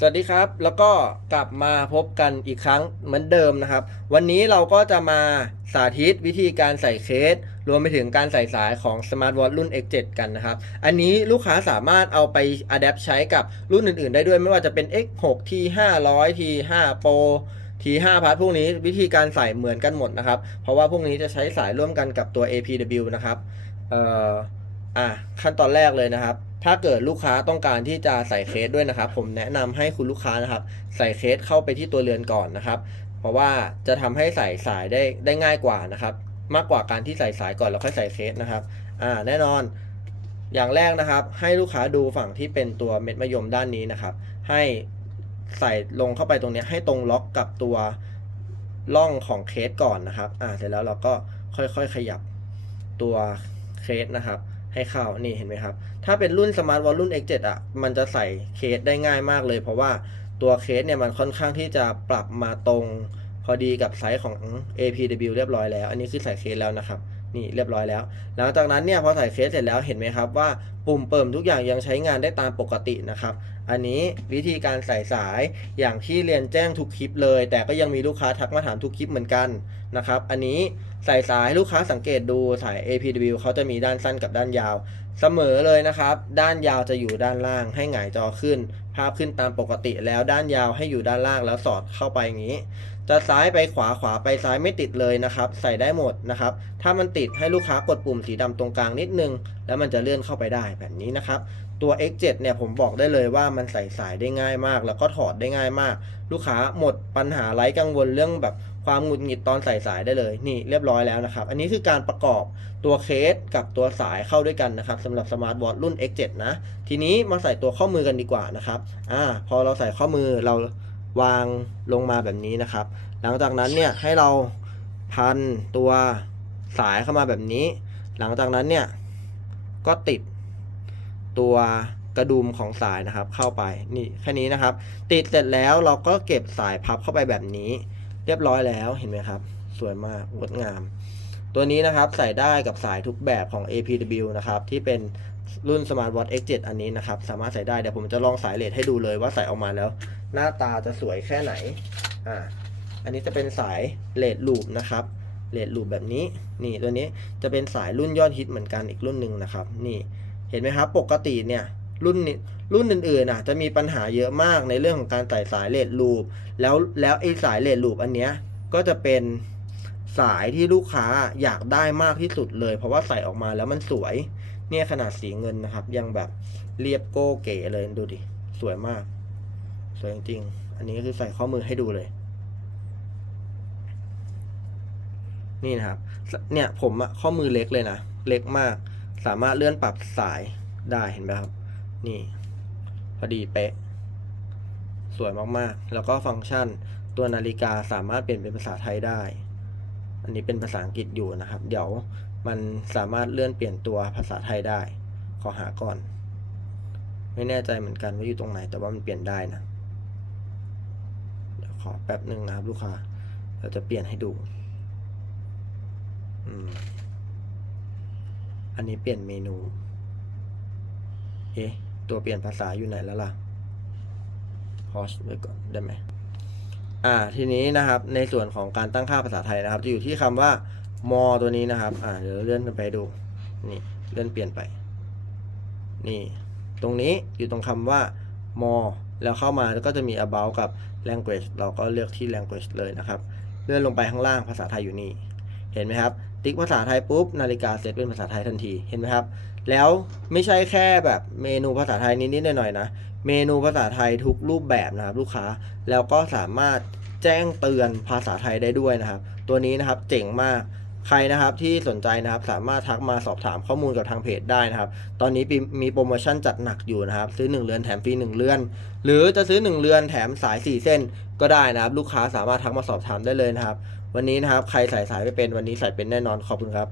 สวัสดีครับ แล้วก็กลับมาพบกันอีกครั้งเหมือนเดิมนะครับ วันนี้เราก็จะมาสาธิตวิธีการใส่เคส รวมไปถึงการใส่สายของ Smart Watch รุ่น X7 กันนะครับ อันนี้ลูกค้าสามารถเอาไป adapt ใช้กับรุ่นอื่นๆ ได้ด้วยไม่ว่าจะเป็น X6 T500 T5 Pro T5 Plus พวกนี้วิธีการใส่เหมือนกันหมดนะครับ เพราะว่าพวกนี้จะใช้สายร่วมกันกับตัว APW นะครับ เอ่อ อะขั้นตอนแรกเลยนะครับ ถ้าเกิดลูกค้าต้องการที่จะใส่เคสด้วยนะครับ ผมแนะนำให้คุณลูกค้านะครับ ใส่เคสเข้าไปที่ตัวเรือนก่อนนะครับ เพราะว่าจะทำให้ใส่สายได้ได้ง่ายกว่านะครับ มากกว่าการที่ใส่สายก่อนแล้วค่อยใส่เคสนะครับ อ่าแน่นอนอย่างแรกนะครับ ให้ลูกค้าดูฝั่งที่เป็นตัวเม็ดมะยมด้านนี้นะครับ ให้ใส่ลงเข้าไปตรงนี้ให้ตรงล็อกกับตัวร่องของเคสก่อนนะครับ อ่าเสร็จแล้วเราก็ค่อยๆขยับตัวเคสนะครับ ให้เข้านี่เห็นไหมครับ ถ้าเป็นรุ่น Smart Watch รุ่น X7 อะ มันจะใส่เคสได้ง่ายมากเลย เพราะว่าตัวเคสเนี่ยมันค่อนข้างที่จะปรับมาตรงพอดีกับไซส์ของ APW เรียบร้อยแล้ว อันนี้คือใส่เคสแล้วนะครับนี่เรียบร้อยแล้ว หลังจากนั้นเนี่ยพอใส่เคสเสร็จแล้วเห็นไหมครับว่าปุ่มเปิมทุกอย่างยังใช้งานได้ตามปกตินะครับ อันนี้วิธีการใส่สายอย่างที่เรียนแจ้งทุกคลิปเลย แต่ก็ยังมีลูกค้าทักมาถามทุกคลิปเหมือนกันนะครับอันนี้ใส่สายลูกค้าสังเกตดูสาย APW เขาจะมีด้านสั้นกับด้านยาว เสมอเลยนะครับ ด้านยาวจะอยู่ด้านล่างให้หงายจอขึ้น ภาพขึ้นตามปกติแล้วด้านยาวให้อยู่ด้านล่างแล้วสอดเข้าไปอย่างนี้ จะซ้ายไปขวาขวาไปซ้ายไม่ติดเลยนะครับ ใส่ได้หมดนะครับ ถ้ามันติดให้ลูกค้ากดปุ่มสีดำตรงกลางนิดนึง แล้วมันจะเลื่อนเข้าไปได้แบบนี้นะครับ ตัว X7 เนี่ยผมบอกได้เลยว่ามันใส่สายได้ง่ายมาก แล้วก็ถอดได้ง่ายมาก ลูกค้าหมดปัญหาไร้กังวลเรื่องแบบความหงุดหงิดตอนใส่สายได้เลยนี่เรียบร้อยแล้วนะครับ อันนี้คือการประกอบตัวเคสกับตัวสายเข้าด้วยกันนะครับสำหรับสมาร์ทวอทรุ่น X7 นะ ทีนี้มาใส่ตัวข้อมือกันดีกว่านะครับอ่าพอเราใส่ข้อมือเราวางลงมาแบบนี้นะครับ หลังจากนั้นเนี่ยให้เราพันตัวสายเข้ามาแบบนี้ หลังจากนั้นเนี่ยก็ติด ตัวกระดุมของสายนะครับ เข้าไปนี่แค่นี้นะครับ ติดเสร็จแล้วเราก็เก็บสายพับเข้าไปแบบนี้ เรียบร้อยแล้วเห็นไหมครับ สวยมากงดงาม ตัวนี้นะครับใส่ได้กับสายทุกแบบของ APW นะครับที่เป็นรุ่น Smart Watch X7 อันนี้นะครับ สามารถใส่ได้เดี๋ยวผมจะลองสายเลดให้ดูเลยว่าใส่ออกมาแล้ว หน้าตาจะสวยแค่ไหนอ่าอันนี้จะเป็นสายเลดลูปนะครับเลดลูปแบบนี้ นี่ตัวนี้จะเป็นสายรุ่นยอดฮิตเหมือนกันอีกรุ่นหนึ่งนะครับ นี่ เห็นไหมครับ ปกติเนี่ยรุ่นรุ่นอื่นๆน่ะจะมีปัญหาเยอะมากในเรื่องของการใส่สายเลดลูปแล้วแล้วไอ้สายเลดลูปอันเนี้ยก็จะเป็นสายที่ลูกค้าอยากได้มากที่สุดเลย เพราะว่าใส่ออกมาแล้วมันสวย เนี่ยขนาดสีเงินนะครับ ยังแบบเรียบโก้เก๋เลยดูดิ สวยมาก สวยจริงๆ อันนี้คือใส่ข้อมือให้ดูเลย นี่นะครับ เนี่ยผมอะข้อมือเล็กเลยนะ เล็กมาก สามารถเลื่อนปรับสายได้เห็นไหมครับ นี่พอดีเป๊ะ สวยมากๆ แล้วก็ฟังก์ชันตัวนาฬิกาสามารถเปลี่ยนเป็นภาษาไทยได้ อันนี้เป็นภาษาอังกฤษอยู่นะครับ เดี๋ยวมันสามารถเลื่อนเปลี่ยนตัวภาษาไทยได้ ขอหาก่อน ไม่แน่ใจเหมือนกันว่าอยู่ตรงไหน แต่ว่ามันเปลี่ยนได้นะเดี๋ยวขอแป๊บหนึ่งนะครับ ลูกค้า เราจะเปลี่ยนให้ดู อืม อันนี้เปลี่ยนเมนู เอ๊ะ ตัวเปลี่ยนภาษาอยู่ไหนแล้วล่ะพอสไว้ก่อนได้ไหมอ่า ทีนี้นะครับ ในส่วนของการตั้งค่าภาษาไทยนะครับ จะอยู่ที่คำว่ามอตัวนี้นะครับ อ่า เดี๋ยวเลื่อนไปดู นี่ เลื่อนเปลี่ยนไป นี่ ตรงนี้อยู่ตรงคำว่า more แล้วเข้ามาก็จะมี about กับ language เราก็เลือกที่ language เลยนะครับ เลื่อนลงไปข้างล่างภาษาไทยอยู่นี่ เห็นไหมครับ ติ๊กภาษาไทยปุ๊บนาฬิกาเซตเป็นภาษาไทยทันทีเห็นไหมครับ แล้วไม่ใช่แค่แบบเมนูภาษาไทยนิดๆหน่อยๆนะเมนูภาษาไทยทุกรูปแบบนะครับลูกค้าแล้วก็สามารถแจ้งเตือนภาษาไทยได้ด้วยนะครับ ตัวนี้นะครับเจ๋งมากใครนะครับที่สนใจนะครับสามารถทักมาสอบถามข้อมูลกับทางเพจได้นะครับ ตอนนี้มีโปรโมชั่นจัดหนักอยู่นะครับ ซื้อ 1 เรือนแถมฟรี1เรือน หรือจะซื้อ 1 เรือนแถมสาย 4 เส้นก็ได้นะครับ ลูกค้าสามารถทักมาสอบถามได้เลยนะครับ วันนี้นะครับ ใครใส่สายไม่เป็นวันนี้ใส่เป็นแน่นอนขอบคุณครับ